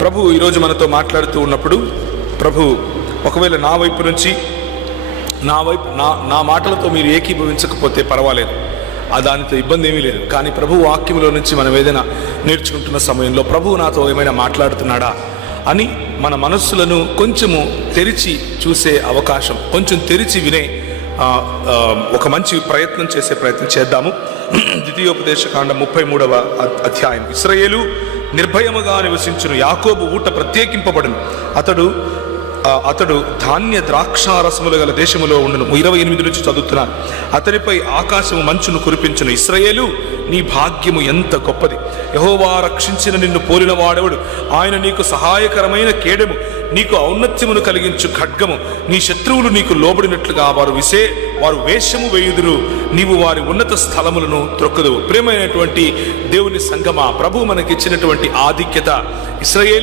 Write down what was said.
ప్రభు ఈరోజు మనతో మాట్లాడుతూ ఉన్నప్పుడు ప్రభు ఒకవేళ నా వైపు నుంచి నా వైపు నా నా మాటలతో మీరు ఏకీభవించకపోతే పర్వాలేదు. ఆ దానితో ఇబ్బంది ఏమీ లేదు. కానీ ప్రభు వాక్యంలో నుంచి మనం ఏదైనా నేర్చుకుంటున్న సమయంలో ప్రభువు నాతో ఏమైనా మాట్లాడుతున్నాడా అని మన మనస్సులను కొంచెము తెరిచి చూసే అవకాశం కొంచెం తెరిచి వినే ఒక మంచి ప్రయత్నం చేసే ప్రయత్నం చేద్దాము. ద్వితీయోపదేశకాండ ముప్పై మూడవ అధ్యాయం. ఇస్రయేలు నిర్భయముగా నివసించును. యాకోబు ఊట ప్రత్యేకింపబడును. అతడు అతడు ధాన్య ద్రాక్షారసములు గల దేశములో ఉండును. ఇరవై ఎనిమిది నుంచి చదువుతున్నాను అతనిపై ఆకాశము మంచును కురిపించును. ఇస్రయేలు నీ భాగ్యము ఎంత గొప్పది. యహోవా రక్షించిన నిన్ను పోలిన వాడెవడు? ఆయన నీకు సహాయకరమైన కేడెము. నీకు ఔన్నత్యమును కలిగించు ఖడ్గము. నీ శత్రువులు నీకు లోబడినట్లుగా వారు విసే వారు వేషము వేయుదురు. నీవు వారి ఉన్నత స్థలములను త్రొక్కదు ప్రేమైనటువంటి దేవుని సంగమ ప్రభు మనకిచ్చినటువంటి ఆధిక్యత. ఇస్రయేలు